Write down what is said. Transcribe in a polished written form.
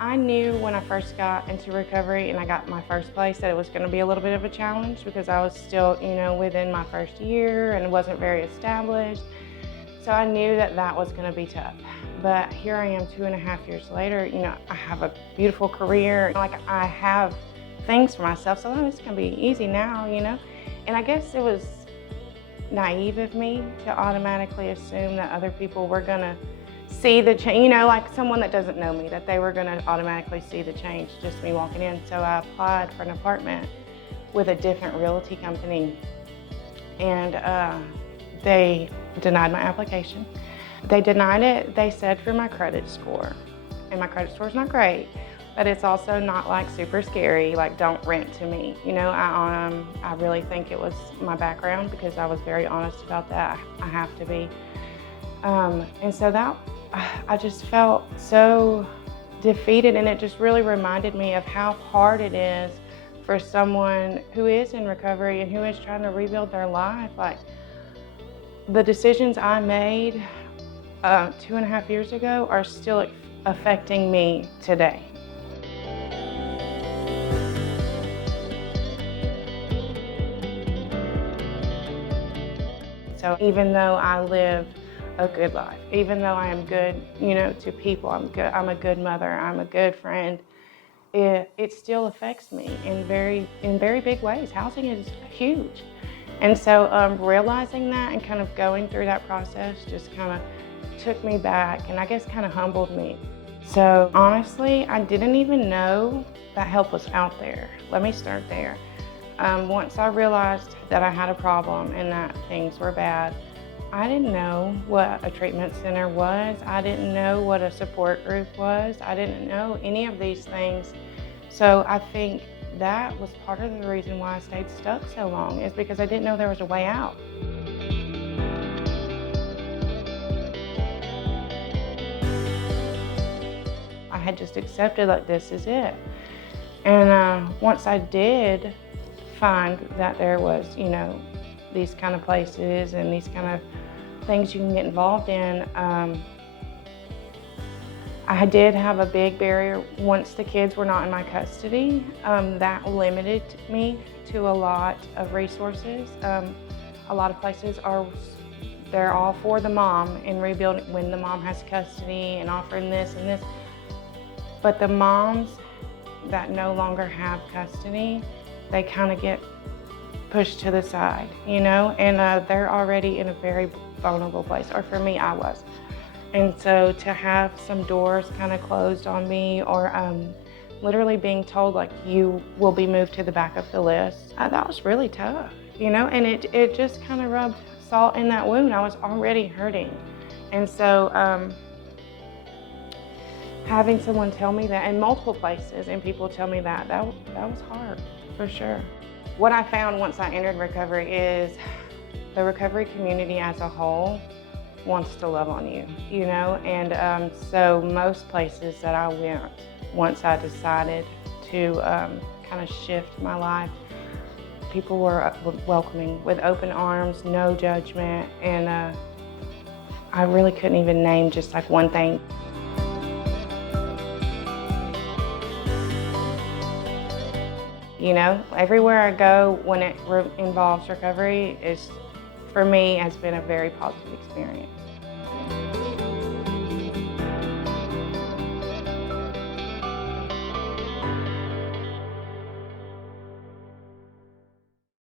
I knew when I first got into recovery and I got my first place that it was going to be a little bit of a challenge because I was still, within my first year and wasn't very established. So I knew that that was going to be tough. But here I am 2.5 years later, I have a beautiful career. Like I have things for myself, so it's going to be easy now, And I guess it was naive of me to automatically assume that other people were going to see the change, like someone that doesn't know me, that they were going to automatically see the change just me walking in. So I applied for an apartment with a different realty company, and they denied my application. They denied it, they said, for my credit score. And my credit score's not great, but it's also not like super scary, like don't rent to me. I really think it was my background because I was very honest about that. I have to be. And so I just felt so defeated, and it just really reminded me of how hard it is for someone who is in recovery and who is trying to rebuild their life. Like the decisions I made 2.5 years ago are still affecting me today. So even though I live a good life, even though I am good, to people, I'm a good mother, I'm a good friend, it still affects me in very big ways. Housing is huge. And so realizing that and kind of going through that process just kind of took me back and I guess kind of humbled me. So honestly, I didn't even know that help was out there. Let me start there. Once I realized that I had a problem and that things were bad, I didn't know what a treatment center was. I didn't know what a support group was. I didn't know any of these things. So I think that was part of the reason why I stayed stuck so long, is because I didn't know there was a way out. I had just accepted like this is it. And once I did find that there was, these kind of places and these kind of things you can get involved in, I did have a big barrier once the kids were not in my custody. That limited me to a lot of resources. A lot of places they're all for the mom and rebuilding when the mom has custody and offering this and this. But the moms that no longer have custody, they kind of get pushed to the side, and they're already in a very vulnerable place, or for me, I was. And so to have some doors kind of closed on me, or literally being told like you will be moved to the back of the list, that was really tough, and it just kind of rubbed salt in that wound. I was already hurting. And so having someone tell me that in multiple places and people tell me that was hard, for sure. What I found once I entered recovery is the recovery community as a whole wants to love on you, and so most places that I went, once I decided to kind of shift my life, people were welcoming with open arms, no judgment, and I really couldn't even name just like one thing. Everywhere I go when it involves recovery for me, has been a very positive experience.